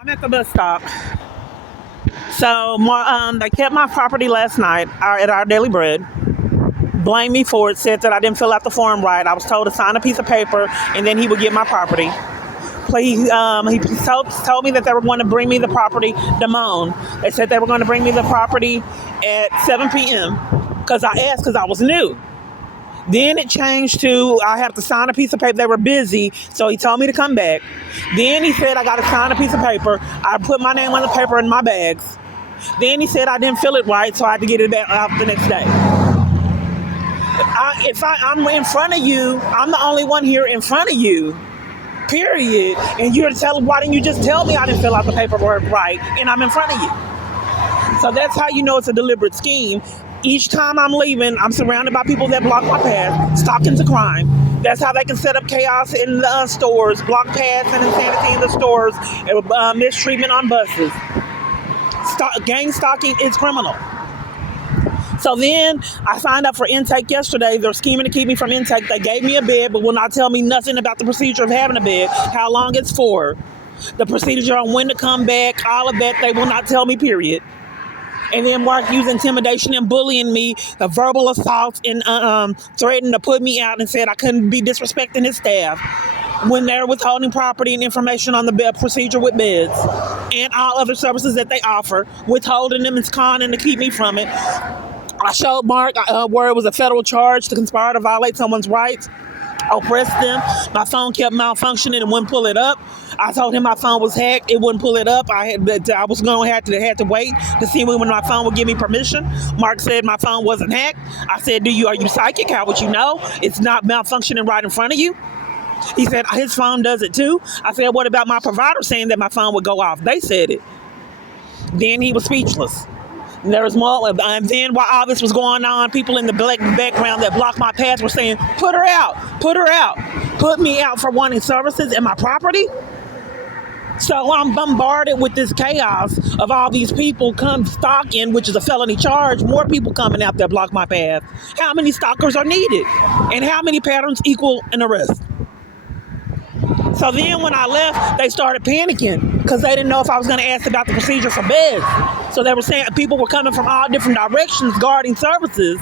I'm at the bus stop. So they kept my property last night at our Daily Bread. Blamed me for it. Said that I didn't fill out the form right. I was told to sign a piece of paper and then he would get my property. He told me that they were going to bring me the property Damone. They said they were going to bring me the property at 7 p.m. because I asked because I was new. Then it changed to I have to sign a piece of paper. They were busy, so he told me to come back. Then he said I got to sign a piece of paper. I put my name on the paper in my bags. Then he said I didn't fill it right, so I had to get it back out the next day. I'm in front of you, I'm the only one here in front of you, period. And you're telling, why didn't you just tell me I didn't fill out the paperwork right and I'm in front of you? So that's how you know it's a deliberate scheme. Each time I'm leaving, I'm surrounded by people that block my path, stalking to crime. That's how they can set up chaos in the stores, block paths and insanity in the stores, mistreatment on buses. Gang stalking is criminal. So then I signed up for intake yesterday. They're scheming to keep me from intake. They gave me a bed, but will not tell me nothing about the procedure of having a bed, how long it's for, the procedure on when to come back, all of that. They will not tell me, period. And then Mark used intimidation and bullying me, verbal assaults, and threatened to put me out and said I couldn't be disrespecting his staff when they're withholding property and information on the bed procedure with beds and all other services that they offer, withholding them and conning to keep me from it. I showed Mark where it was a federal charge to conspire to violate someone's rights, oppress them. My phone kept malfunctioning and wouldn't pull it up. I told him my phone was hacked. It wouldn't pull it up. I was going to have to wait to see when my phone would give me permission. Mark said my phone wasn't hacked. I said, are you psychic? How would you know? It's not malfunctioning right in front of you. He said his phone does it too. I said, what about my provider saying that my phone would go off? They said it. Then he was speechless. There was more, and then while all this was going on, people in the black background that blocked my path were saying, put her out, put me out for wanting services in my property. So I'm bombarded with this chaos of all these people come stalking, which is a felony charge, more people coming out that block my path. How many stalkers are needed? And how many patterns equal an arrest? So then when I left, they started panicking because they didn't know if I was going to ask about the procedure for beds. So they were saying people were coming from all different directions guarding services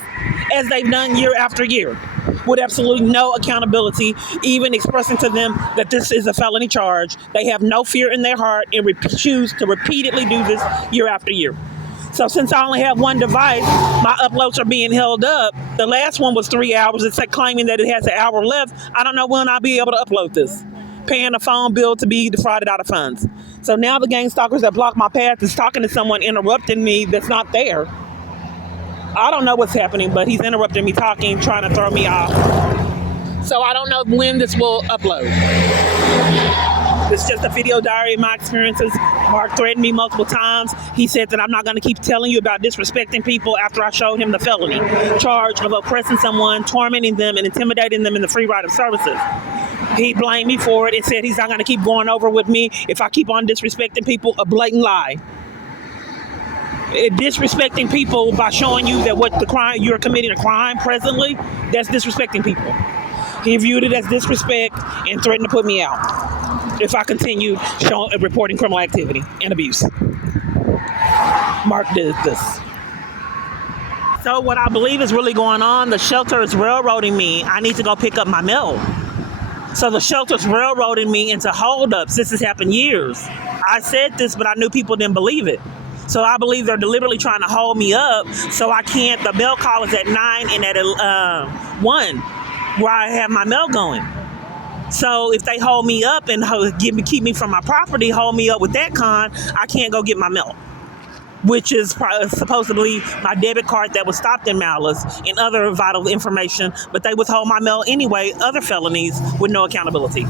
as they've done year after year with absolutely no accountability, even expressing to them that this is a felony charge. They have no fear in their heart and choose to repeatedly do this year after year. So since I only have one device, my uploads are being held up. The last one was 3 hours. It's like claiming that it has an hour left. I don't know when I'll be able to upload this. Paying a phone bill to be defrauded out of funds. So now the gang stalkers that block my path is talking to someone, interrupting me that's not there. I don't know what's happening, but he's interrupting me talking, trying to throw me off. So I don't know when this will upload. It's just a video diary of my experiences. Mark threatened me multiple times. He said that I'm not going to keep telling you about disrespecting people after I showed him the felony charge of oppressing someone, tormenting them, and intimidating them in the free right of services. He blamed me for it and said he's not going to keep going over with me if I keep on disrespecting people. A blatant lie. Disrespecting people by showing you that what the crime, you're committing a crime presently, that's disrespecting people. He viewed it as disrespect and threatened to put me out if I continue reporting criminal activity and abuse. Mark did this. So what I believe is really going on, the shelter is railroading me. I need to go pick up my mail. So the shelter's railroading me into holdups. This has happened years. I said this, but I knew people didn't believe it. So I believe they're deliberately trying to hold me up so I can't. The mail call is at 9 and at 1 where I have my mail going. So if they hold me up and keep me from my property, hold me up with that I can't go get my mail, which is supposedly my debit card that was stopped in malice and other vital information, but they withhold my mail anyway, other felonies with no accountability.